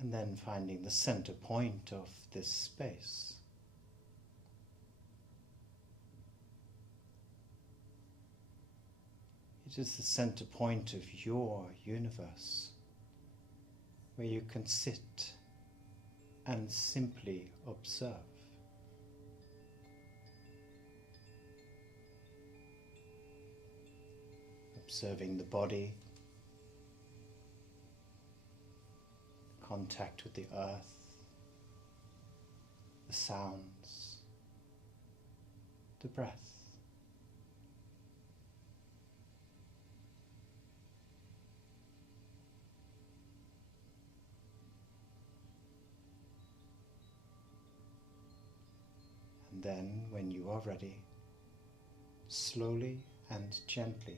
And then finding the center point of this space. It is the center point of your universe, where you can sit and simply observe. Observing the body, contact with the earth, the sounds, the breath. And then, when you are ready, slowly and gently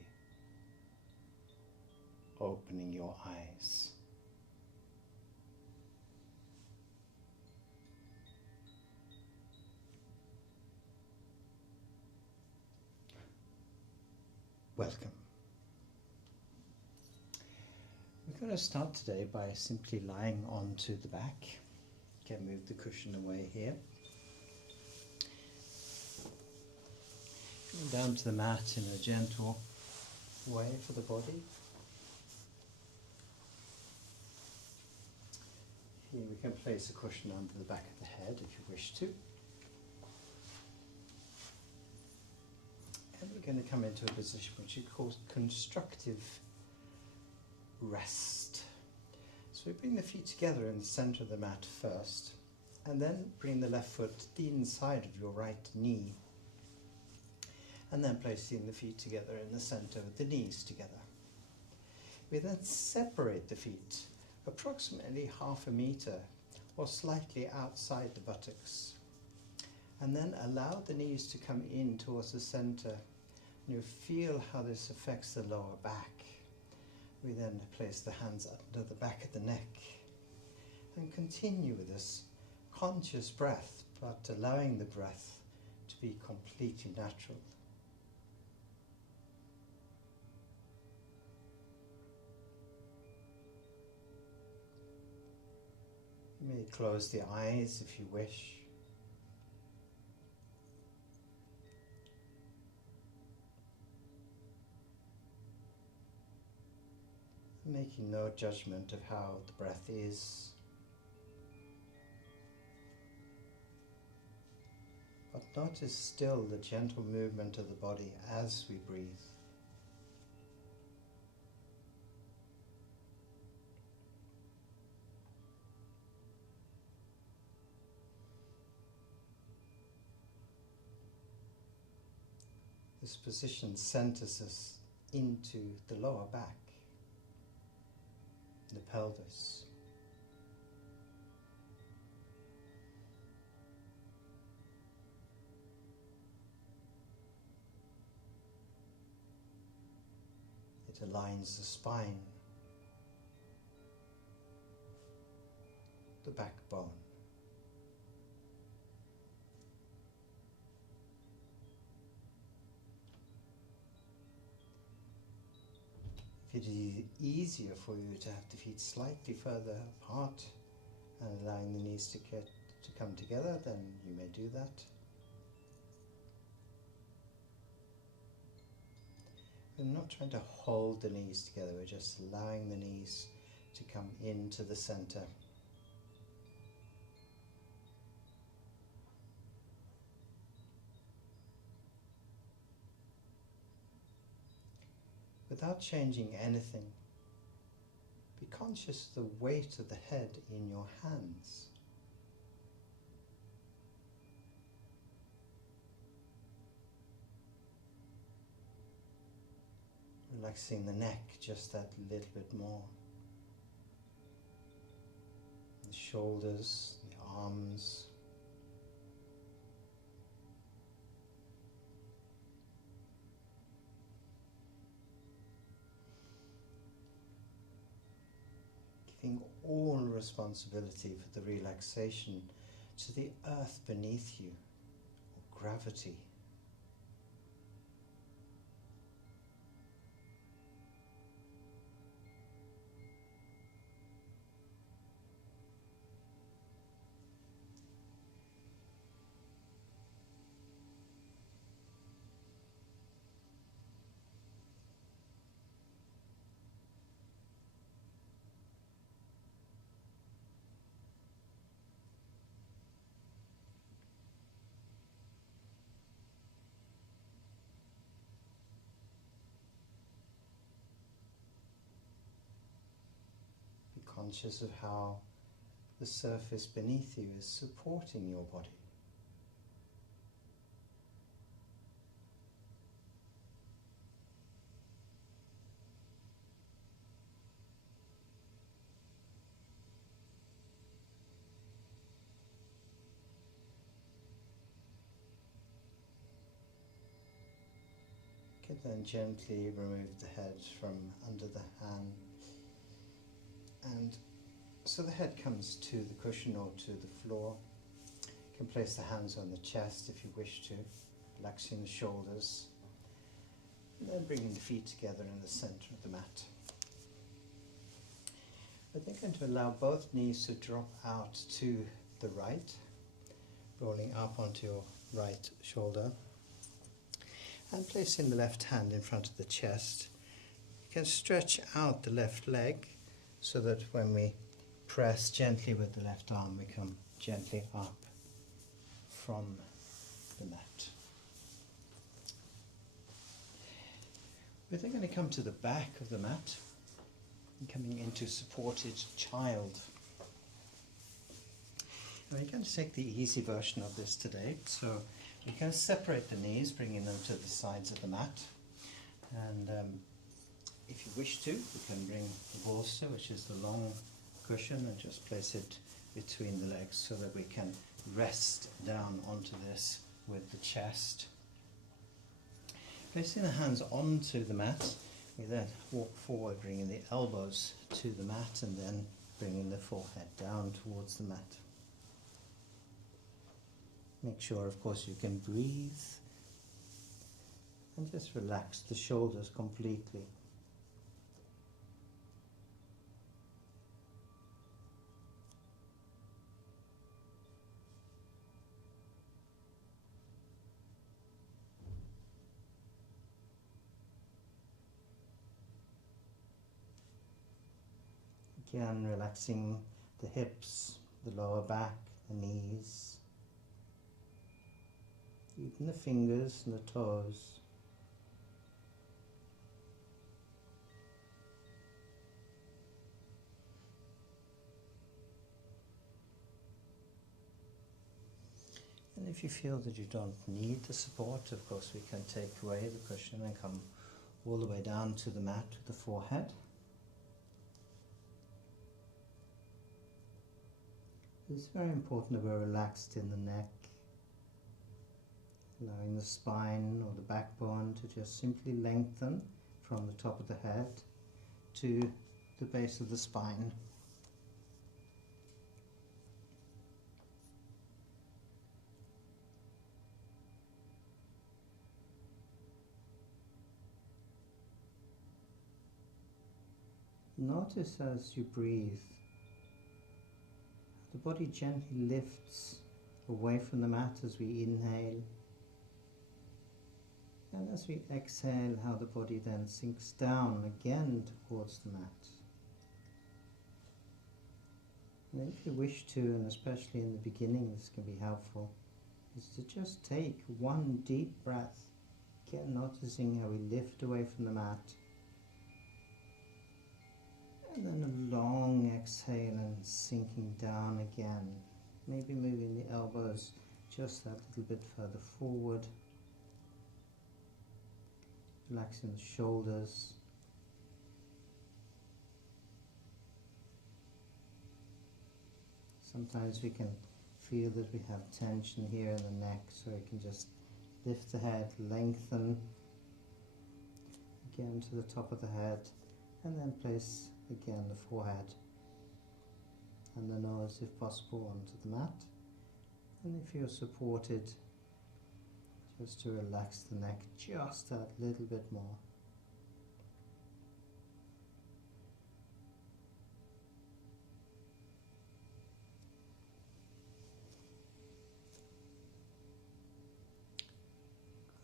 opening your eyes. Welcome. We're going to start today by simply lying onto the back. You can move the cushion away here. Going down to the mat in a gentle way for the body. Here we can place a cushion under the back of the head if you wish to. And we're going to come into a position which is called constructive rest. So we bring the feet together in the center of the mat first, and then bring the left foot to the inside of your right knee, and then placing the feet together in the center with the knees together. We then separate the feet approximately 1/2 meter or slightly outside the buttocks, and then allow the knees to come in towards the center. And you feel how this affects the lower back. We then place the hands under the back of the neck and continue with this conscious breath, but allowing the breath to be completely natural. You may close the eyes if you wish. Making no judgment of how the breath is, but notice still the gentle movement of the body as we breathe. This position centers us into the lower back, the pelvis. It aligns the spine, the backbone. If it is easier for you to have the feet slightly further apart and allowing the knees to come together, then you may do that. We're not trying to hold the knees together, we're just allowing the knees to come into the center. Without changing anything, be conscious of the weight of the head in your hands. Relaxing the neck just that little bit more. The shoulders, the arms. Giving all responsibility for the relaxation to the earth beneath you, or gravity. conscious of how the surface beneath you is supporting your body. You can then gently remove the head from under the hand, and so the head comes to the cushion or to the floor. You can place the hands on the chest if you wish to, relaxing the shoulders, and then bringing the feet together in the center of the mat. But they're going to allow both knees to drop out to the right, rolling up onto your right shoulder, and placing the left hand in front of the chest. You can stretch out the left leg so that when we press gently with the left arm, we come gently up from the mat. We're then going to come to the back of the mat, and coming into supported child. And we're going to take the easy version of this today. So we can separate the knees, bringing them to the sides of the mat. And if you wish to, you can bring the bolster, which is the long cushion, and just place it between the legs so that we can rest down onto this with the chest. Placing the hands onto the mat, we then walk forward, bringing the elbows to the mat and then bringing the forehead down towards the mat. Make sure, of course, you can breathe and just relax the shoulders completely. Again, relaxing the hips, the lower back, the knees, even the fingers and the toes. And if you feel that you don't need the support, of course we can take away the cushion and come all the way down to the mat with the forehead. It's very important that we're relaxed in the neck, allowing the spine or the backbone to just simply lengthen from the top of the head to the base of the spine. Notice as you breathe, the body gently lifts away from the mat as we inhale, and as we exhale, how the body then sinks down again towards the mat. And if you wish to, and especially in the beginning this can be helpful, is to just take one deep breath, again noticing how we lift away from the mat, and then a long exhale and sinking down again, maybe moving the elbows just that little bit further forward, relaxing the shoulders, sometimes we can feel that we have tension here in the neck, so we can just lift the head, lengthen again to the top of the head, and then place again the forehead and the nose, if possible, onto the mat. And if you're supported, just to relax the neck just that little bit more.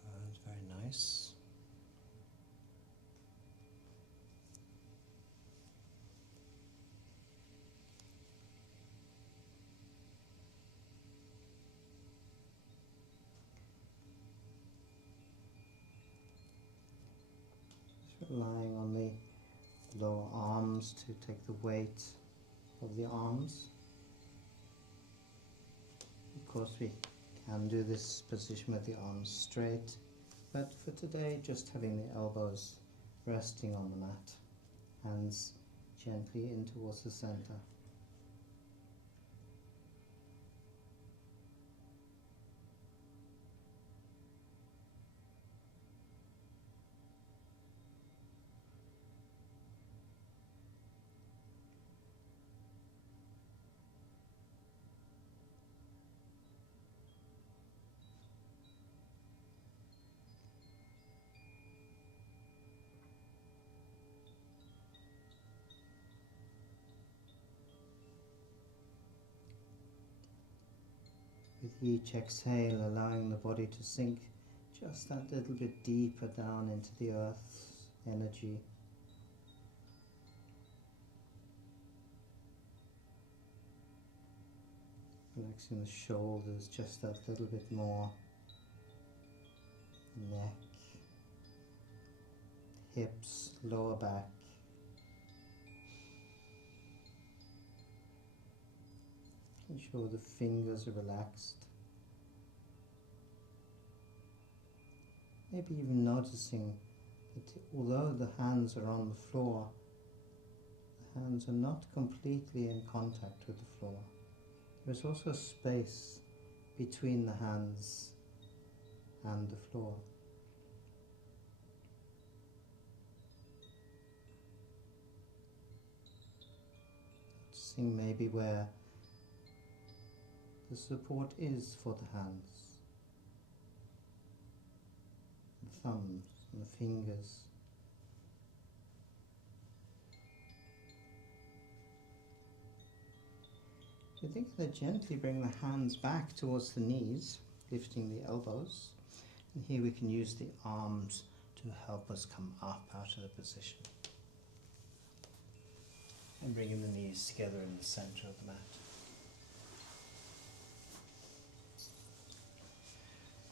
Good, very nice. Relying on the lower arms to take the weight of the arms. Of course we can do this position with the arms straight, but for today just having the elbows resting on the mat, hands gently in towards the center. With each exhale, allowing the body to sink just that little bit deeper down into the earth's energy. Relaxing the shoulders just that little bit more. Neck, hips, lower back. Ensure the fingers are relaxed. Maybe even noticing that although the hands are on the floor, the hands are not completely in contact with the floor. There is also space between the hands and the floor. Noticing maybe where the support is for the hands, the thumbs and the fingers. We're thinking to gently bring the hands back towards the knees, lifting the elbows, and here we can use the arms to help us come up out of the position. And bringing the knees together in the center of the mat.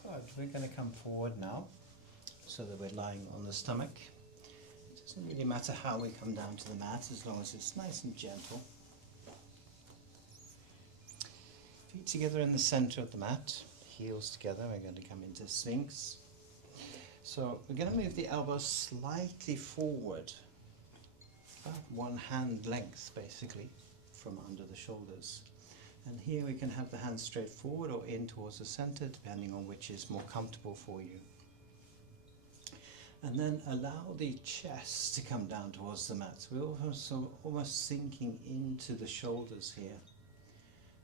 Good, we're going to come forward now so that we're lying on the stomach. It doesn't really matter how we come down to the mat as long as it's nice and gentle. Feet together in the center of the mat, heels together. We're going to come into Sphinx. So we're going to move the elbows slightly forward, about one hand length basically from under the shoulders. And here we can have the hands straight forward or in towards the center, depending on which is more comfortable for you. And then allow the chest to come down towards the mat. So we're also almost sinking into the shoulders here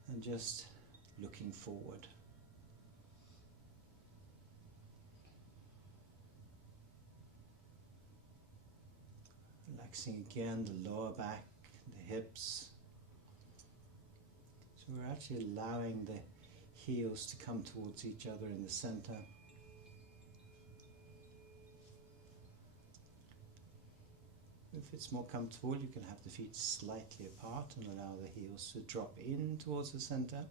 and just looking forward. Relaxing again the lower back, the hips. So we're actually allowing the heels to come towards each other in the center. If it's more comfortable, you can have the feet slightly apart and allow the heels to drop in towards the center,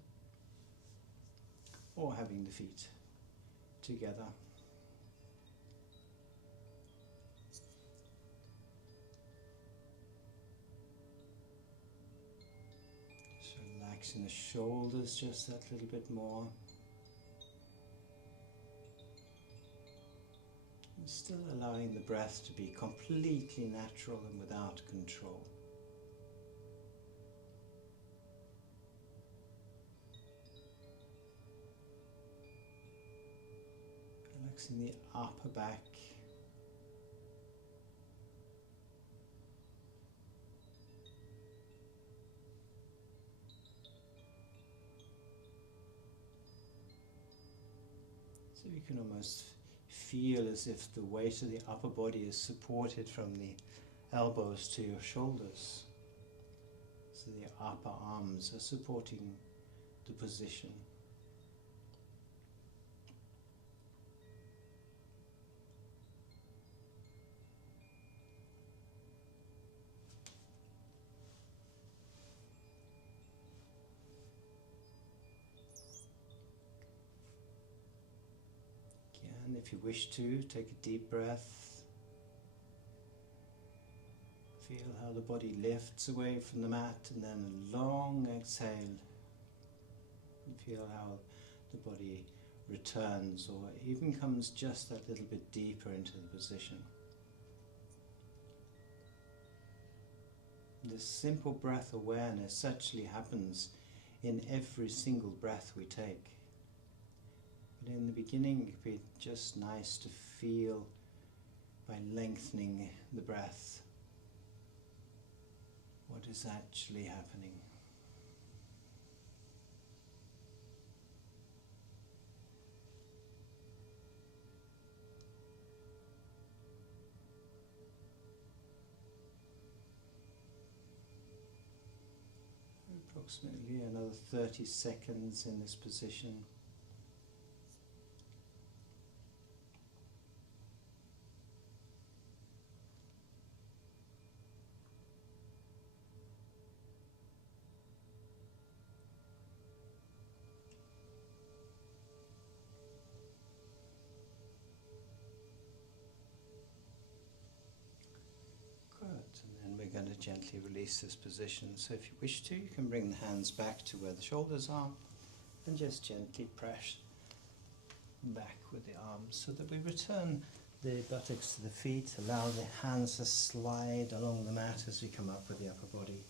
or having the feet together. Relaxing the shoulders just that little bit more. And still allowing the breath to be completely natural and without control. Relaxing the upper back. So you can almost feel as if the weight of the upper body is supported from the elbows to your shoulders. So the upper arms are supporting the position. If you wish to, take a deep breath. Feel how the body lifts away from the mat, and then a long exhale. And feel how the body returns or even comes just that little bit deeper into the position. This simple breath awareness actually happens in every single breath we take. But in the beginning, it would be just nice to feel by lengthening the breath what is actually happening. Approximately another 30 seconds in this position. Going to gently release this position. So if you wish to, you can bring the hands back to where the shoulders are and just gently press back with the arms so that we return the buttocks to the feet, allow the hands to slide along the mat as we come up with the upper body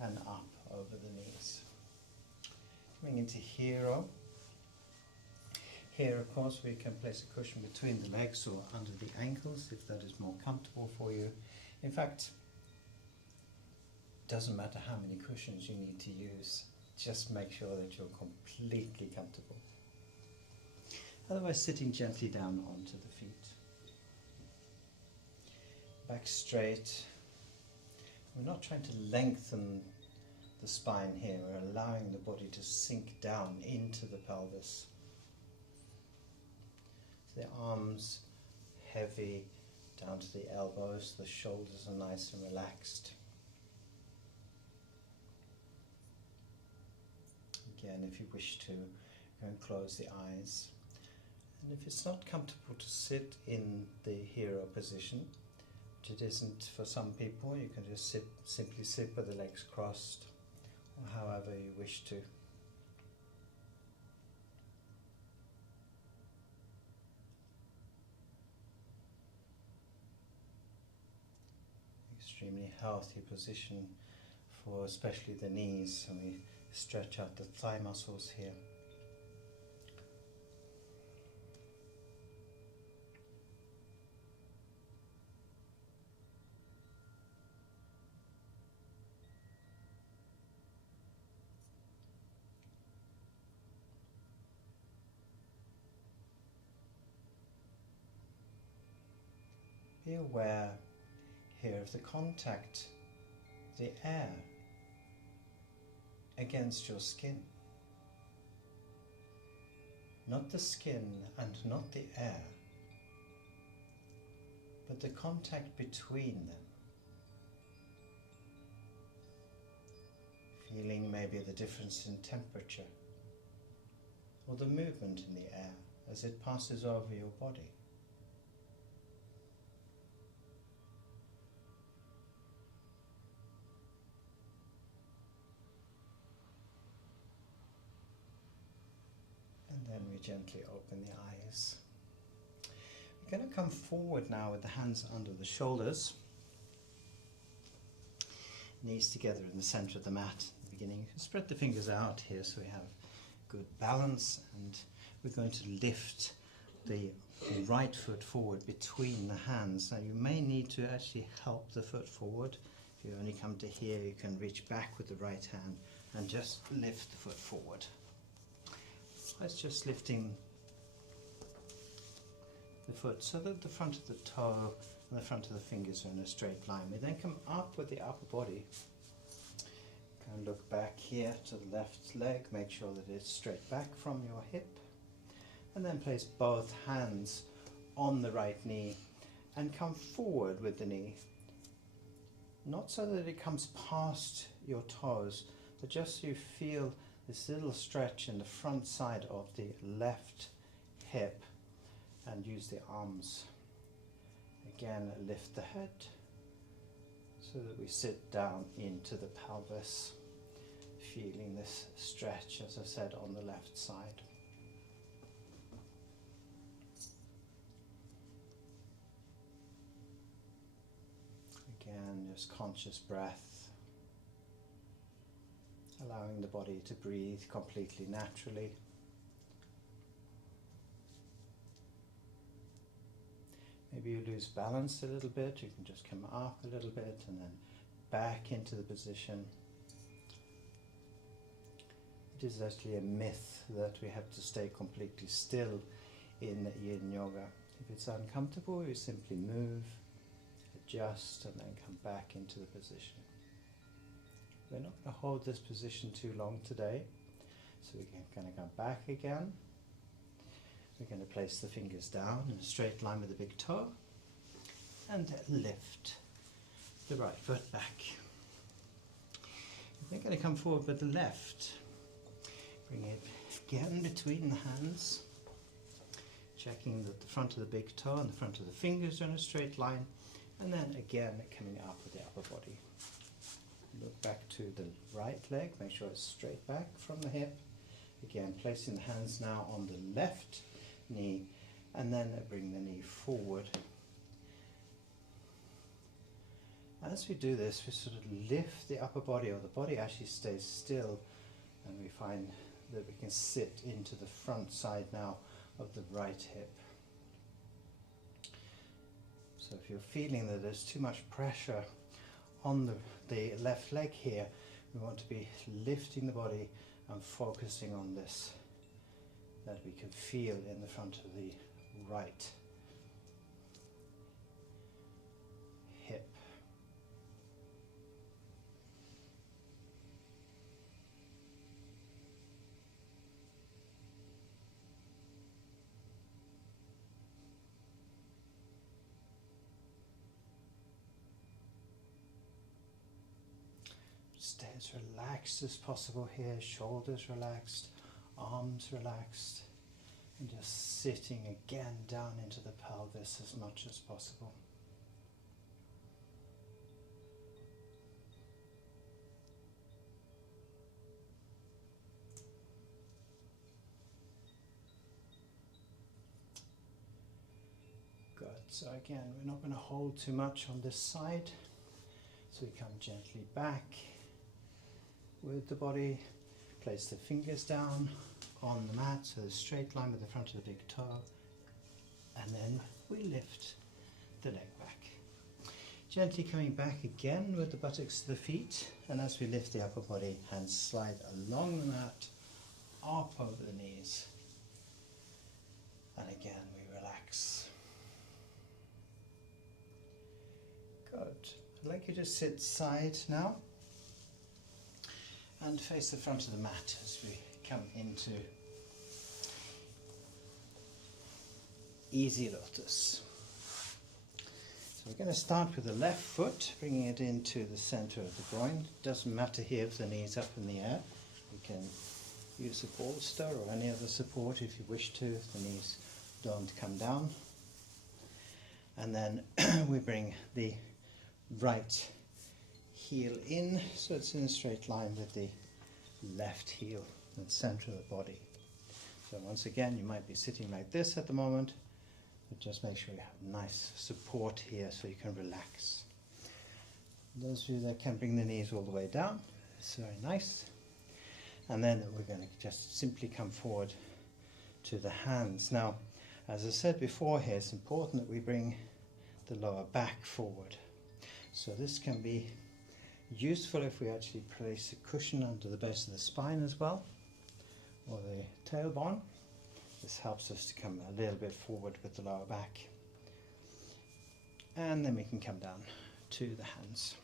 and up over the knees. Coming into hero. Here, of course, we can place a cushion between the legs or under the ankles if that is more comfortable for you. In fact, it doesn't matter how many cushions you need to use, just make sure that you're completely comfortable. Otherwise, sitting gently down onto the feet. Back straight. We're not trying to lengthen the spine here, we're allowing the body to sink down into the pelvis. The arms heavy down to the elbows, the shoulders are nice and relaxed. Again, if you wish to, go and close the eyes. And if it's not comfortable to sit in the hero position, which it isn't for some people, you can just simply sit with the legs crossed, or however you wish to. Extremely healthy position for especially the knees, and we stretch out the thigh muscles here. Be aware here of the contact, the air against your skin. Not the skin and not the air, but the contact between them. Feeling maybe the difference in temperature or the movement in the air as it passes over your body. Then we gently open the eyes. We're going to come forward now with the hands under the shoulders, knees together in the center of the mat at the beginning. Spread the fingers out here so we have good balance, and we're going to lift the right foot forward between the hands. Now you may need to actually help the foot forward. If you only come to here, you can reach back with the right hand and just lift the foot forward. It's just lifting the foot so that the front of the toe and the front of the fingers are in a straight line. We then come up with the upper body. Kind of look back here to the left leg, make sure that it's straight back from your hip, and then place both hands on the right knee and come forward with the knee. Not so that it comes past your toes, but just so you feel this little stretch in the front side of the left hip, and use the arms. Again, lift the head so that we sit down into the pelvis, feeling this stretch, as I said, on the left side. Again, just conscious breath, allowing the body to breathe completely naturally. Maybe you lose balance a little bit, you can just come up a little bit and then back into the position. It is actually a myth that we have to stay completely still in yin yoga. If it's uncomfortable, you simply move, adjust, and then come back into the position. We're not going to hold this position too long today, so we're going to come back again. We're going to place the fingers down in a straight line with the big toe and lift the right foot back. We're going to come forward with the left. Bring it again between the hands, checking that the front of the big toe and the front of the fingers are in a straight line, and then again coming up with the upper body. Look back to the right leg, make sure it's straight back from the hip. Again, placing the hands now on the left knee, and then bring the knee forward. As we do this, we sort of lift the upper body, or the body actually stays still, and we find that we can sit into the front side now of the right hip. So if you're feeling that there's too much pressure on the left leg here, we want to be lifting the body and focusing on this, that we can feel in the front of the right hip. Stay as relaxed as possible here, shoulders relaxed, arms relaxed, and just sitting again down into the pelvis as much as possible. Good. So again, we're not going to hold too much on this side. So we come gently back with the body, place the fingers down on the mat, so a straight line with the front of the big toe, and then we lift the leg back. Gently coming back again with the buttocks to the feet, and as we lift the upper body, hands slide along the mat, up over the knees, and again we relax. Good. I'd like you to sit side now and face the front of the mat as we come into easy lotus. So we're going to start with the left foot, bringing it into the center of the groin. Doesn't matter here if the knee's up in the air. You can use a bolster or any other support if you wish to, if the knees don't come down. And then we bring the right heel in, so it's in a straight line with the left heel in the center of the body. So once again, you might be sitting like this at the moment, but just make sure you have nice support here so you can relax. Those of you that can bring the knees all the way down, it's very nice. And then we're going to just simply come forward to the hands. Now, as I said before here, it's important that we bring the lower back forward. So this can be useful if we actually place a cushion under the base of the spine as well, or the tailbone. This helps us to come a little bit forward with the lower back. And then we can come down to the hands.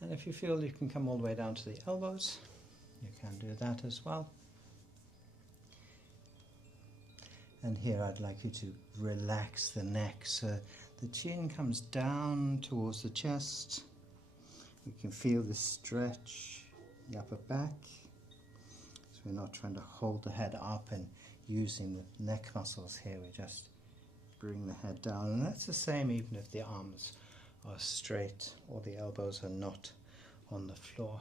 And if you feel you can come all the way down to the elbows, you can do that as well. And here I'd like you to relax the neck so the chin comes down towards the chest. We can feel the stretch in the upper back. So we're not trying to hold the head up and using the neck muscles here. We just bring the head down. And that's the same even if the arms are straight or the elbows are not on the floor.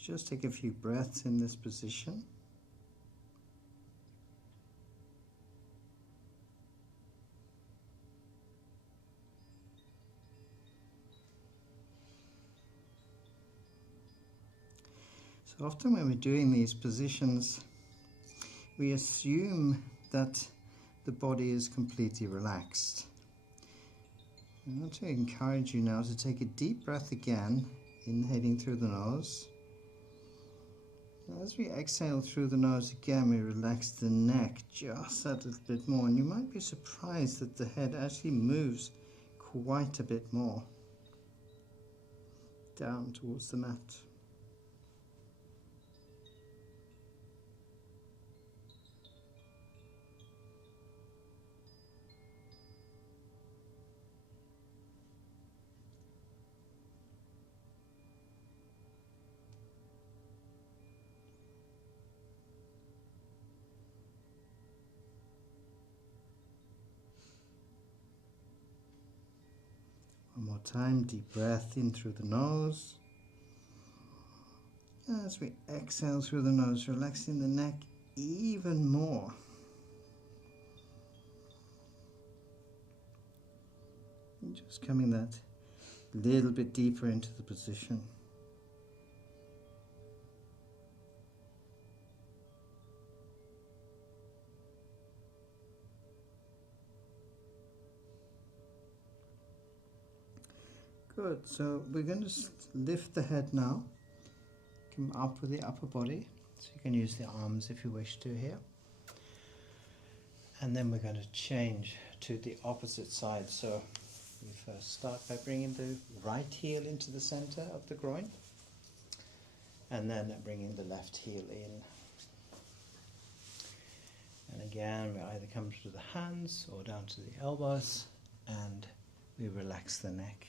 So just take a few breaths in this position. So often when we're doing these positions, we assume that the body is completely relaxed. I want to encourage you now to take a deep breath again, inhaling through the nose. As we exhale through the nose again, we relax the neck just a little bit more, and you might be surprised that the head actually moves quite a bit more down towards the mat. One more time, deep breath in through the nose. As we exhale through the nose, relaxing the neck even more. And just coming that little bit deeper into the position. Good, so we're going to lift the head now, come up with the upper body, so you can use the arms if you wish to here. And then we're going to change to the opposite side. So we first start by bringing the right heel into the center of the groin, and then bringing the left heel in. And again, we either come through the hands or down to the elbows, and we relax the neck.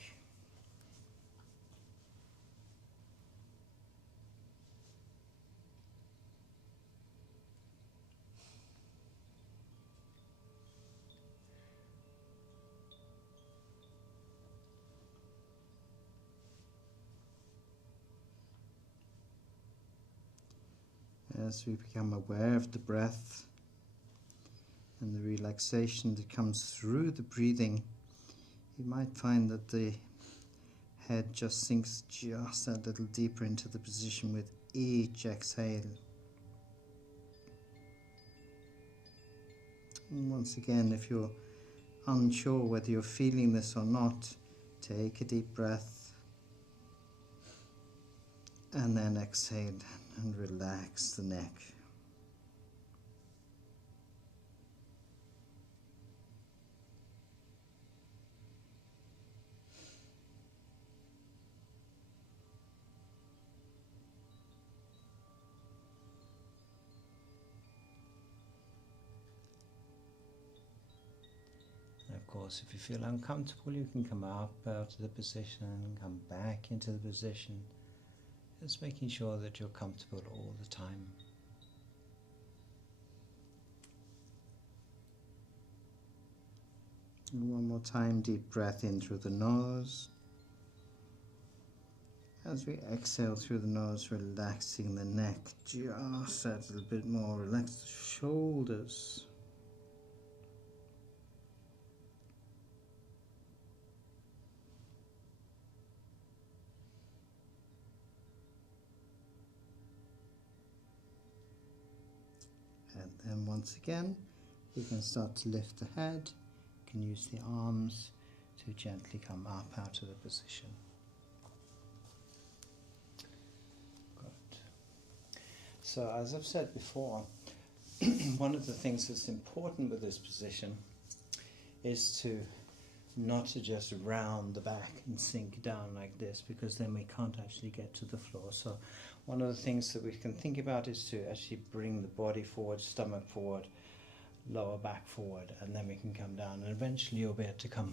As we become aware of the breath and the relaxation that comes through the breathing, you might find that the head just sinks just a little deeper into the position with each exhale. And once again, if you're unsure whether you're feeling this or not, take a deep breath and then exhale and relax the neck. And of course, if you feel uncomfortable, you can come up out of the position and come back into the position. Just making sure that you're comfortable all the time. And one more time, deep breath in through the nose. As we exhale through the nose, relaxing the neck just a little bit more. Relax the shoulders. And then once again, you can start to lift the head. You can use the arms to gently come up out of the position. Good. So as I've said before, one of the things that's important with this position is to not to just round the back and sink down like this, because then we can't actually get to the floor. So one of the things that we can think about is to actually bring the body forward, stomach forward, lower back forward, and then we can come down, and eventually you'll be able to come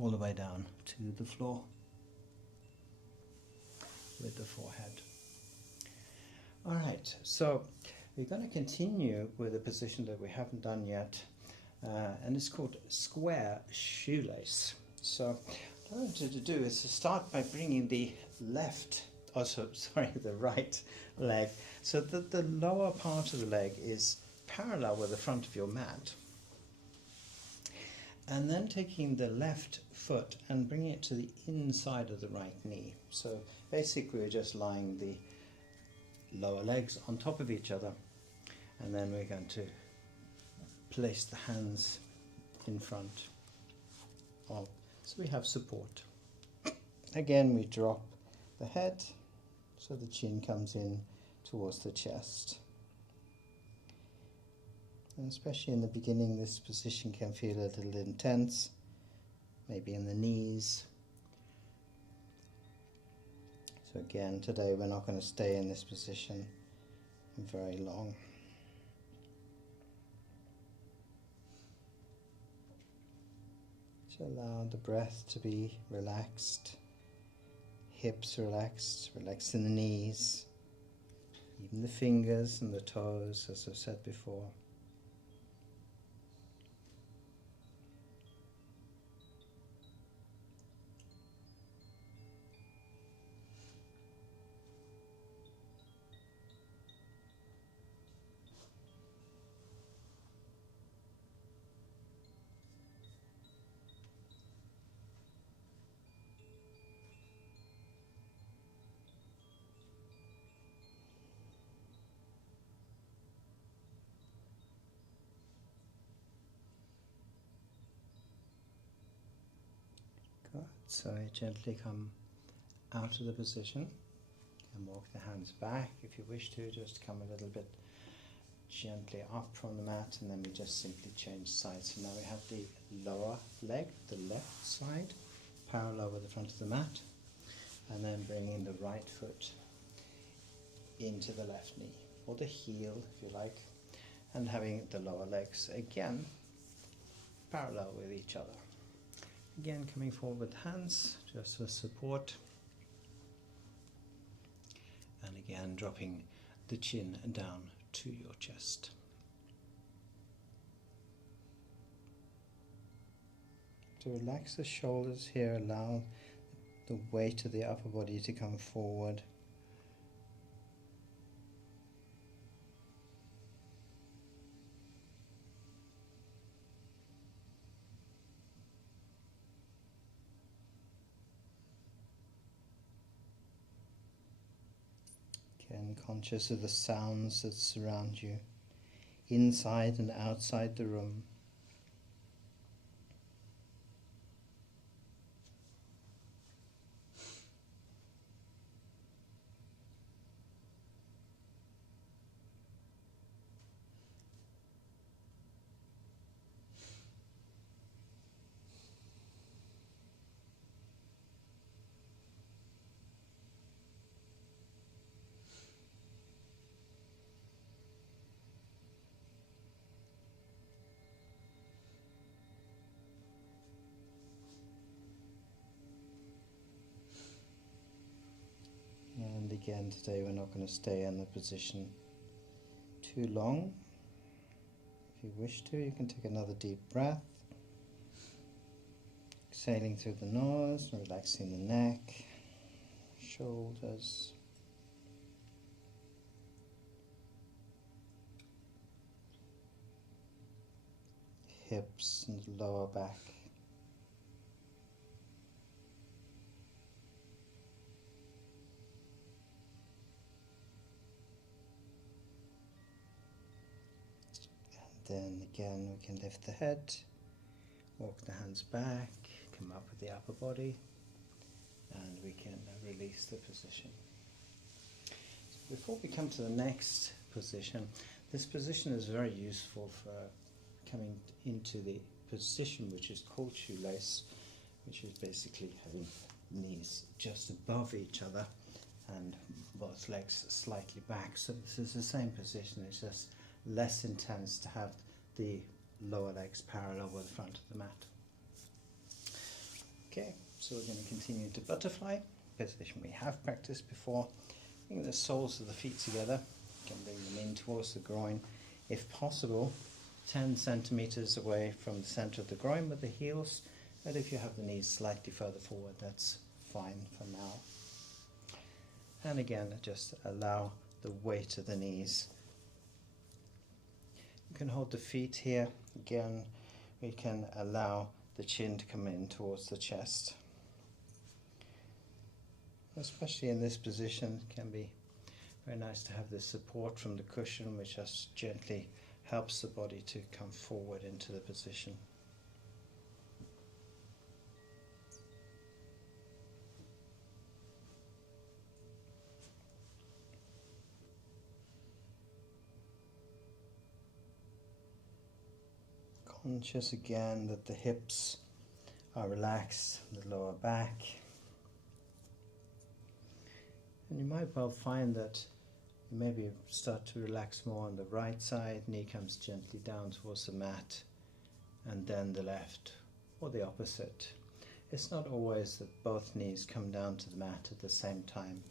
all the way down to the floor with the forehead. Right, so we're going to continue with a position that we haven't done yet, and it's called square shoelace. So what I wanted to do is to start by bringing the the right leg, so that the lower part of the leg is parallel with the front of your mat. And then taking the left foot and bringing it to the inside of the right knee. So basically we're just lying the lower legs on top of each other, and then we're going to place the hands in front of, so we have support. Again, we drop the head so the chin comes in towards the chest. And especially in the beginning, this position can feel a little intense, maybe in the knees. So again, today we're not going to stay in this position very long. So allow the breath to be relaxed, hips relaxed, relax in the knees, even the fingers and the toes, as I've said before. Good. So gently come out of the position and walk the hands back. If you wish to, just come a little bit gently up from the mat, and then we just simply change sides. So now we have the lower leg, the left side, parallel with the front of the mat, and then bringing the right foot into the left knee, or the heel if you like, and having the lower legs again parallel with each other. Again, coming forward with hands just for support, and again dropping the chin down to your chest. To relax the shoulders here, allow the weight of the upper body to come forward. Again, conscious of the sounds that surround you, inside and outside the room. And again, today we're not going to stay in the position too long. If you wish to, you can take another deep breath, exhaling through the nose, relaxing the neck, shoulders, hips and lower back. Then again we can lift the head, walk the hands back, come up with the upper body, and we can release the position. So before we come to the next position, this position is very useful for coming into the position which is called shoelace, which is basically having knees just above each other and both legs slightly back. So this is the same position, it's just less intense to have the lower legs parallel with the front of the mat. Okay, so we're going to continue to butterfly, position we have practiced before. Bring the soles of the feet together, You can bring them in towards the groin, if possible, 10 centimeters away from the center of the groin with the heels, but if you have the knees slightly further forward, that's fine for now. And again, just allow the weight of the knees. You can hold the feet here. Again, we can allow the chin to come in towards the chest. Especially in this position, it can be very nice to have this support from the cushion, which just gently helps the body to come forward into the position. Conscious again that the hips are relaxed, the lower back. And you might well find that you maybe start to relax more on the right side, knee comes gently down towards the mat, and then the left, or the opposite. It's not always that both knees come down to the mat at the same time.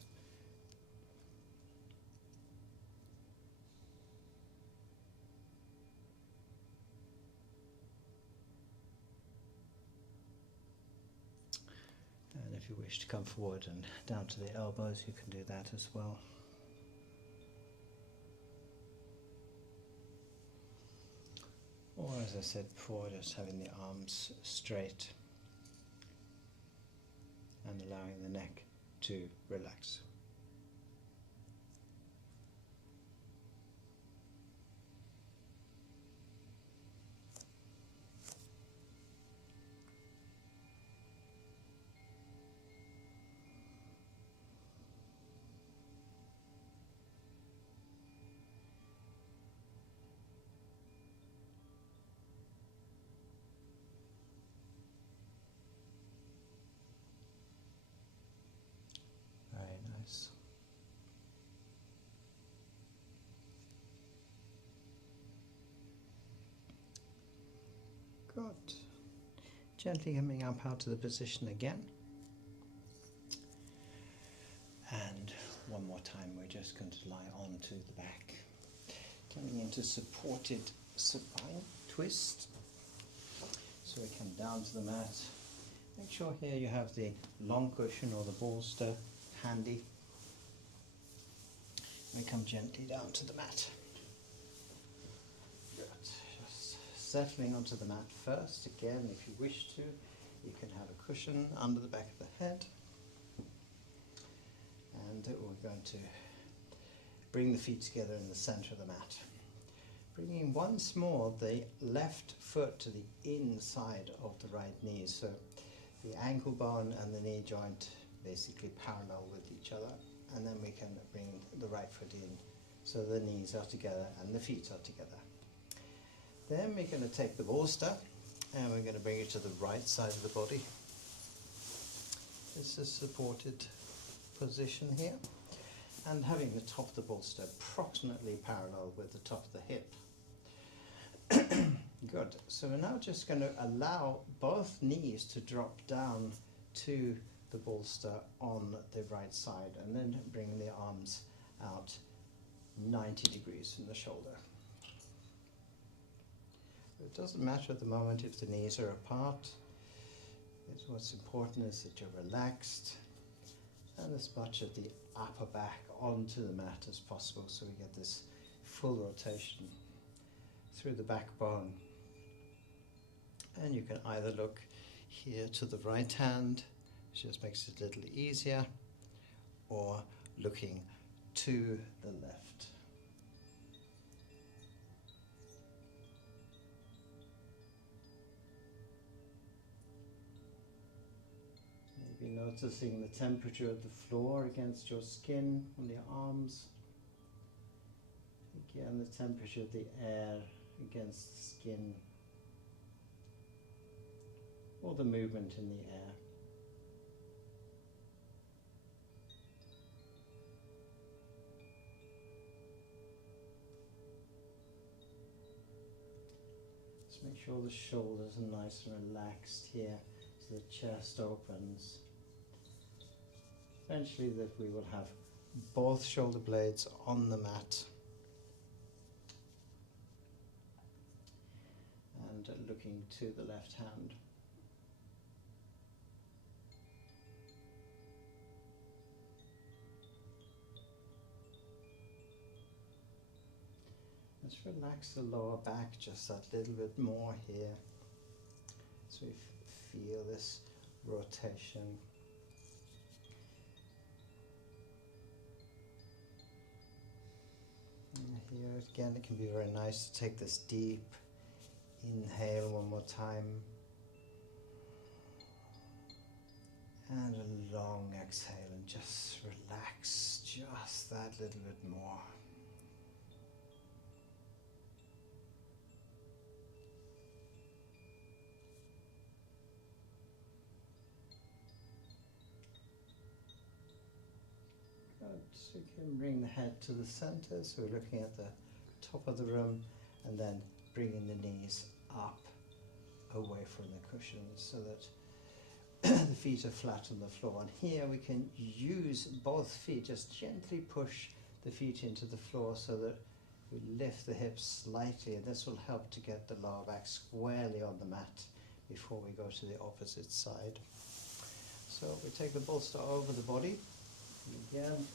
And if you wish to come forward and down to the elbows, you can do that as well. Or, as I said before, just having the arms straight and allowing the neck to relax. Nice. Good. Gently coming up out of the position again. And one more time, we're just going to lie onto the back. Coming into supported supine twist. So we come down to the mat. Make sure here you have the long cushion or the bolster handy. We come gently down to the mat. Good. Just settling onto the mat first. Again, if you wish to, you can have a cushion under the back of the head. And we're going to bring the feet together in the center of the mat. Bringing once more the left foot to the inside of the right knee. So the ankle bone and the knee joint basically parallel with each other. And then we can bring the right foot in so the knees are together and the feet are together. Then we're going to take the bolster and we're going to bring it to the right side of the body. This is supported position here, and having the top of the bolster approximately parallel with the top of the hip. Good. So we're now just going to allow both knees to drop down to the bolster on the right side, and then bring the arms out 90 degrees from the shoulder. It doesn't matter at the moment if the knees are apart. What's important is that you're relaxed and as much of the upper back onto the mat as possible, so we get this full rotation through the backbone. And you can either look here to the right hand, which just makes it a little easier, or looking to the left. Maybe noticing the temperature of the floor against your skin on the arms. Again, the temperature of the air against the skin, or the movement in the air. Just make sure the shoulders are nice and relaxed here, so the chest opens. Eventually that we will have both shoulder blades on the mat, looking to the left hand. Let's relax the lower back just that little bit more here, so we feel this rotation. And here again, it can be very nice to take this deep inhale one more time, and a long exhale, and just relax just that little bit more. So you can bring the head to the center, so we're looking at the top of the room, and then bringing the knees up away from the cushions so that the feet are flat on the floor. And here we can use both feet, just gently push the feet into the floor so that we lift the hips slightly, and this will help to get the lower back squarely on the mat before we go to the opposite side. So we take the bolster over the body, and again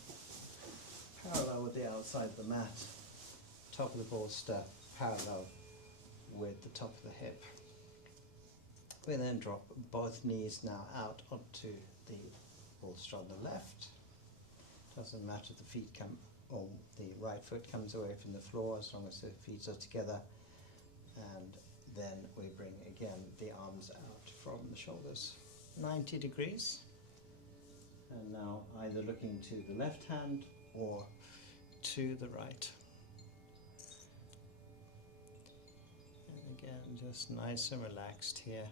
parallel with the outside of the mat, top of the bolster parallel with the top of the hip. We then drop both knees now out onto the bolster on the left. Doesn't matter if the feet come, or the right foot comes away from the floor, as long as the feet are together. And then we bring again the arms out from the shoulders, 90 degrees. And now either looking to the left hand or to the right. And again, just nice and relaxed here.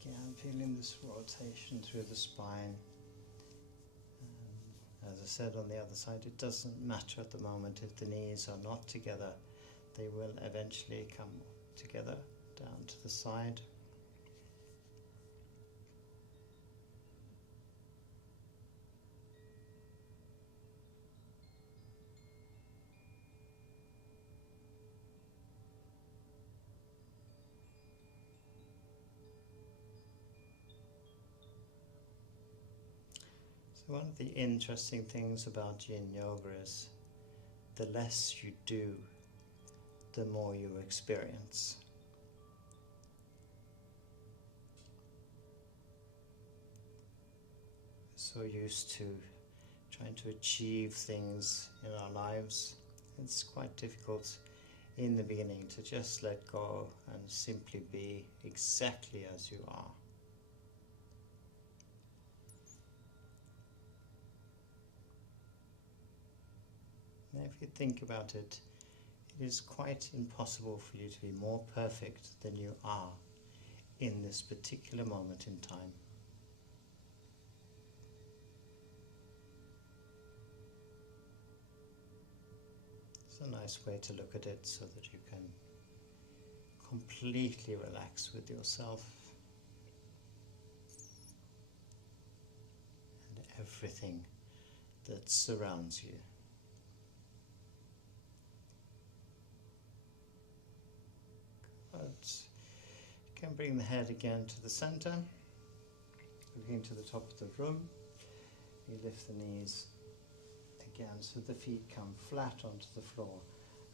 Again, feeling this rotation through the spine. As I said on the other side, it doesn't matter at the moment if the knees are not together. They will eventually come together down to the side. One of the interesting things about yin yoga is the less you do, the more you experience. We're so used to trying to achieve things in our lives. It's quite difficult in the beginning to just let go and simply be exactly as you are. If you think about it, it is quite impossible for you to be more perfect than you are in this particular moment in time. It's a nice way to look at it, so that you can completely relax with yourself and everything that surrounds you. You can bring the head again to the center, looking to the top of the room. You lift the knees again so the feet come flat onto the floor,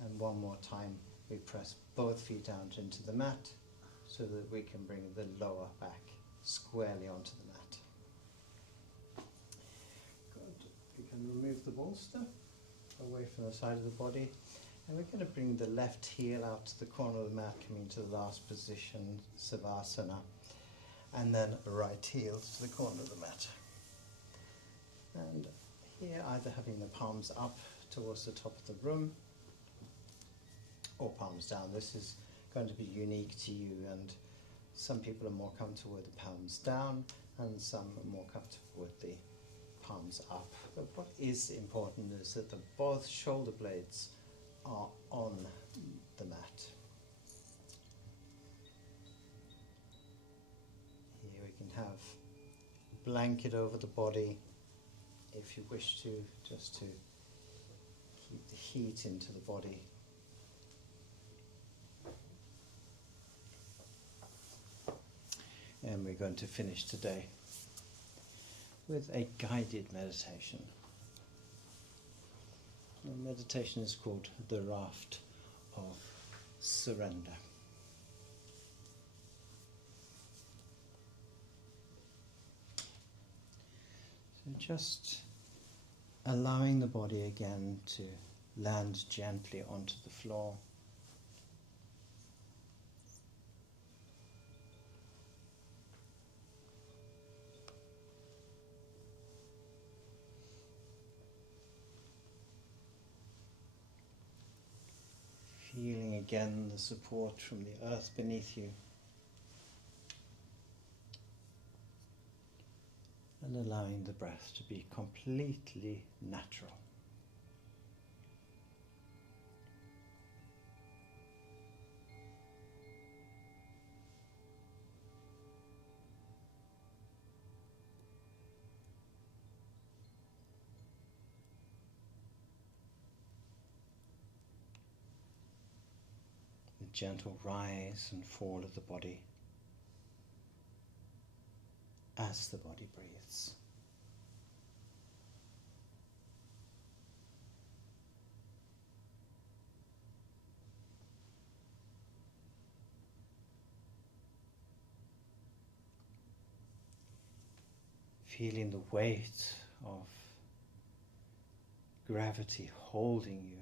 and one more time we press both feet out into the mat so that we can bring the lower back squarely onto the mat. Good. You can remove the bolster away from the side of the body. And we're going to bring the left heel out to the corner of the mat, coming to the last position, Savasana, and then right heel to the corner of the mat. And here, either having the palms up towards the top of the room, or palms down. This is going to be unique to you, and some people are more comfortable with the palms down, and some are more comfortable with the palms up. But what is important is that both shoulder blades are on the mat. Here we can have a blanket over the body if you wish to, just to keep the heat into the body. And we're going to finish today with a guided meditation. The meditation is called the Raft of Surrender. So just allowing the body again to land gently onto the floor. Feeling again the support from the earth beneath you. And allowing the breath to be completely natural. The gentle rise and fall of the body as the body breathes. Feeling the weight of gravity holding you.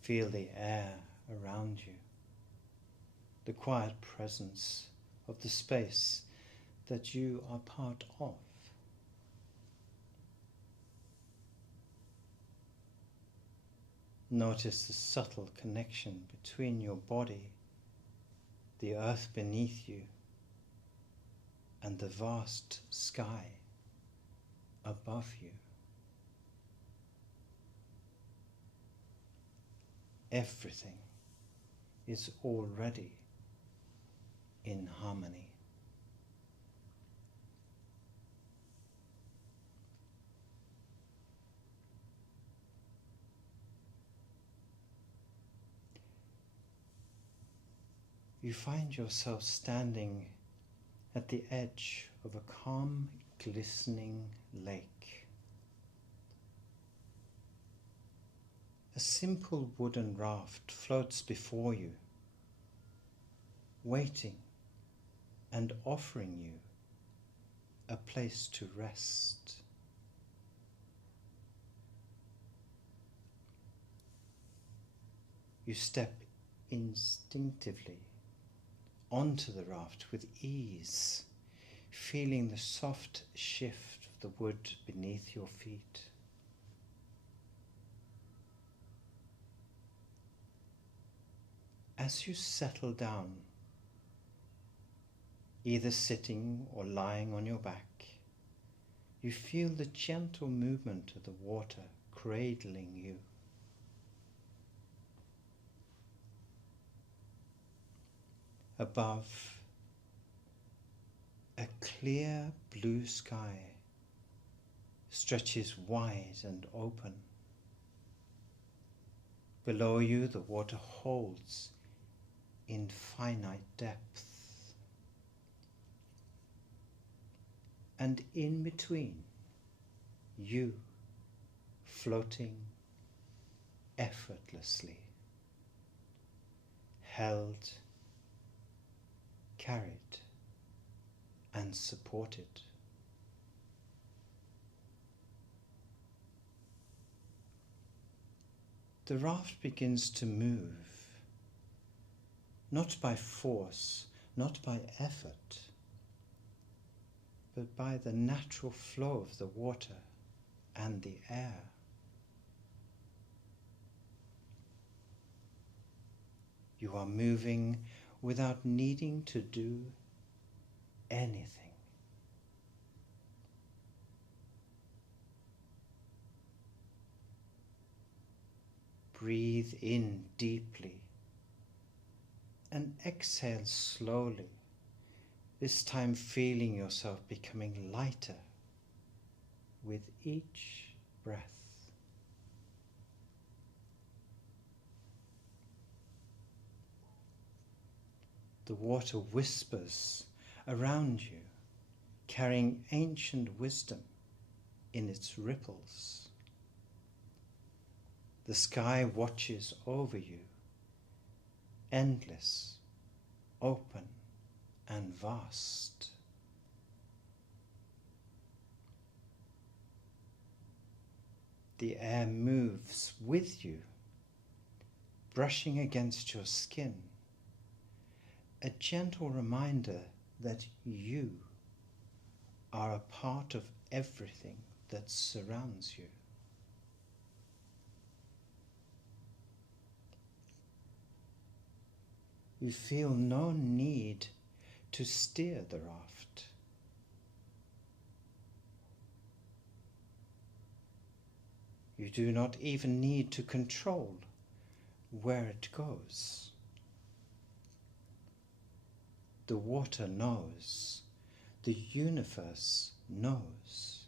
Feel the air around you, the quiet presence of the space that you are part of. Notice the subtle connection between your body, the earth beneath you, and the vast sky above you. Everything is already in harmony. You find yourself standing at the edge of a calm, glistening lake. A simple wooden raft floats before you, waiting and offering you a place to rest. You step instinctively onto the raft with ease, feeling the soft shift of the wood beneath your feet. As you settle down, either sitting or lying on your back, you feel the gentle movement of the water cradling you. Above, a clear blue sky stretches wide and open. Below you, the water holds infinite depth. And in between, you floating effortlessly, held, carried, and supported. The raft begins to move, not by force, not by effort, but by the natural flow of the water and the air. You are moving without needing to do anything. Breathe in deeply and exhale slowly, this time feeling yourself becoming lighter with each breath. The water whispers around you, carrying ancient wisdom in its ripples. The sky watches over you, endless, open, and vast. The air moves with you, brushing against your skin, a gentle reminder that you are a part of everything that surrounds you. You feel no need to steer the raft. You do not even need to control where it goes. The water knows. The universe knows.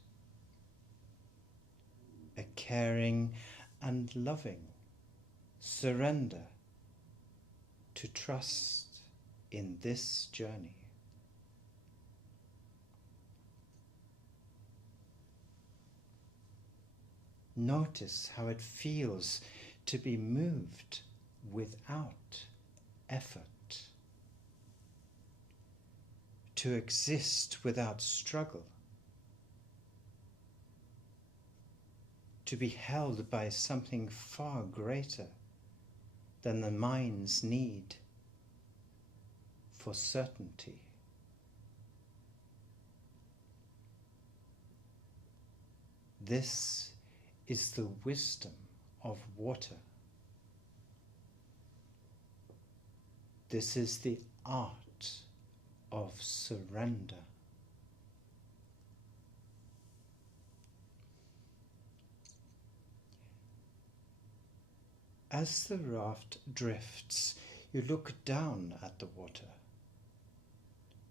A caring and loving surrender to trust in this journey. Notice how it feels to be moved without effort, to exist without struggle, to be held by something far greater than the mind's need for certainty. This is the wisdom of water. This is the art of surrender. As the raft drifts, you look down at the water.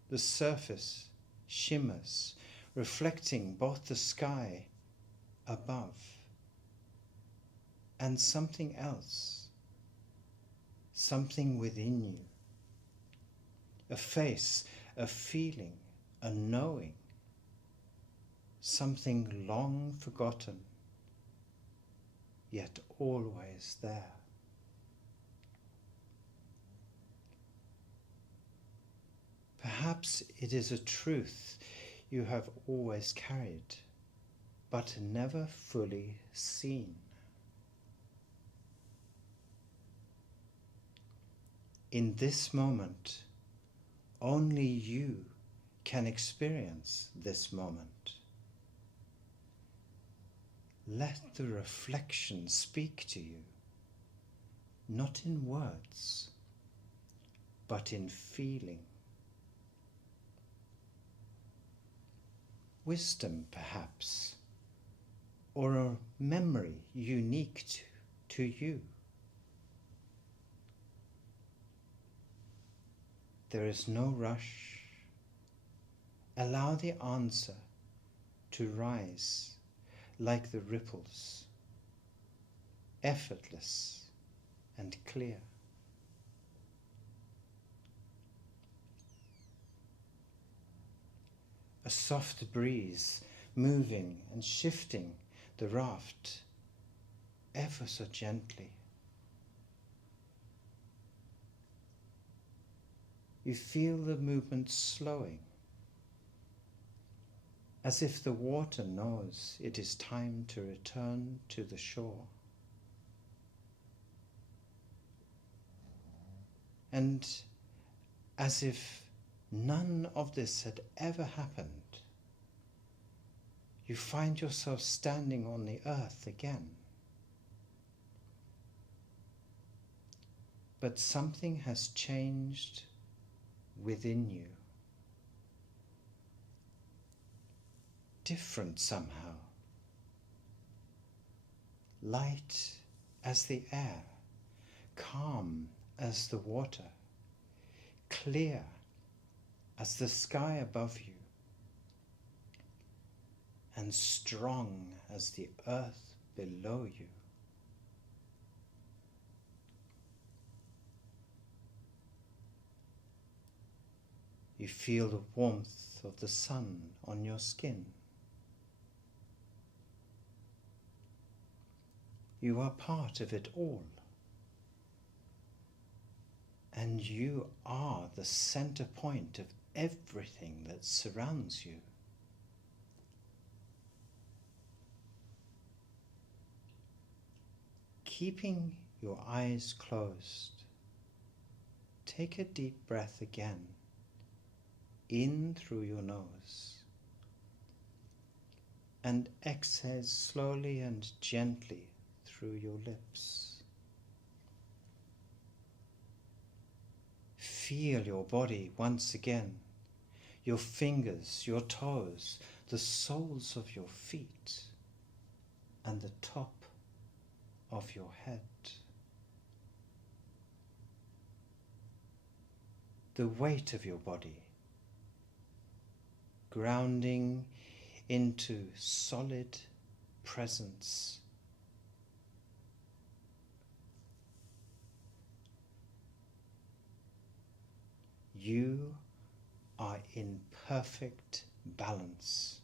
The surface shimmers, reflecting both the sky above and something else, something within you. A face, a feeling, a knowing, something long forgotten, yet always there. Perhaps it is a truth you have always carried, but never fully seen. In this moment, only you can experience this moment. Let the reflection speak to you, not in words, but in feeling. Wisdom, perhaps, or a memory unique to you. There is no rush. Allow the answer to rise like the ripples, effortless and clear. A soft breeze moving and shifting the raft ever so gently. You feel the movement slowing, as if the water knows it is time to return to the shore. And as if none of this had ever happened. You find yourself standing on the earth again. But something has changed within you. Different somehow. Light as the air, calm as the water, clear as the sky above you, and strong as the earth below you. You feel the warmth of the sun on your skin. You are part of it all. And you are the center point of everything that surrounds you. Keeping your eyes closed, take a deep breath again, in through your nose, and exhale slowly and gently through your lips. Feel your body once again, your fingers, your toes, the soles of your feet, and the top of your head. The weight of your body, grounding into solid presence. You are in perfect balance.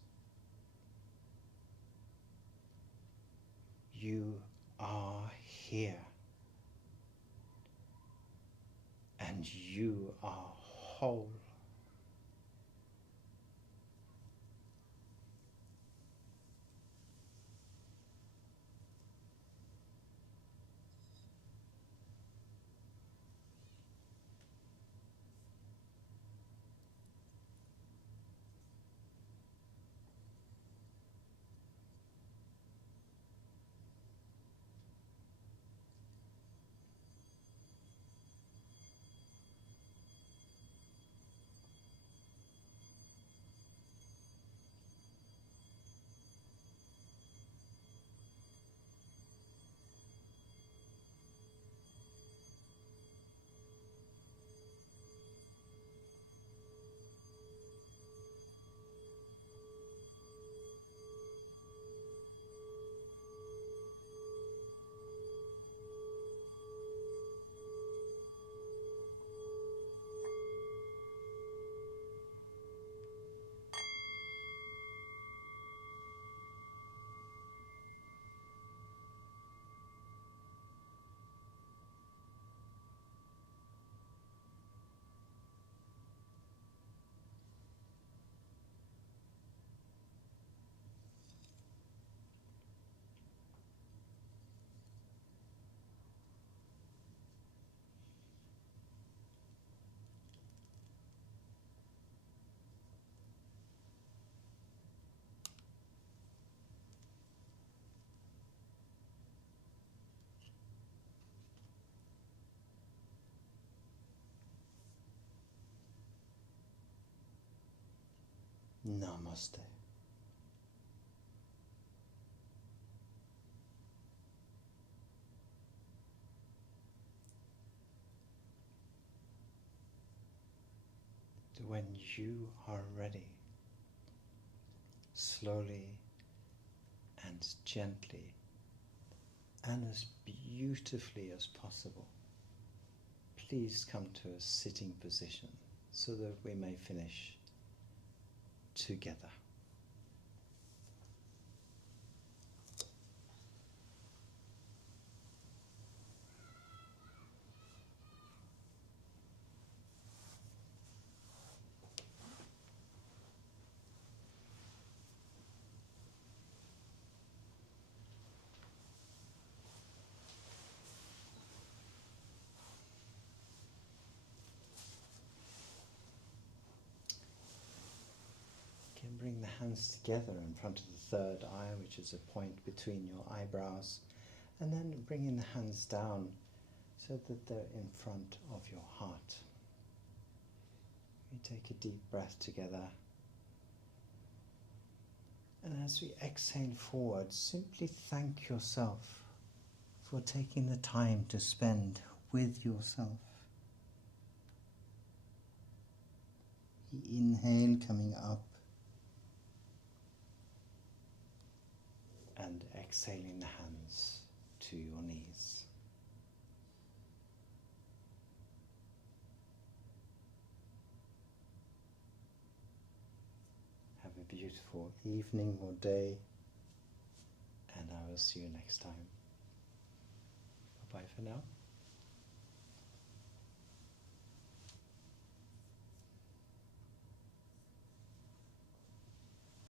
You are here. And you are whole. Namaste. When you are ready, slowly and gently and as beautifully as possible, please come to a sitting position so that we may finish together. bring the hands together in front of the third eye, which is a point between your eyebrows, and then bringing the hands down so that they're in front of your heart. We take a deep breath together, and as we exhale forward, simply thank yourself for taking the time to spend with yourself. The inhale coming up and exhaling the hands to your knees. Have a beautiful evening or day, and I will see you next time. Bye-bye for now.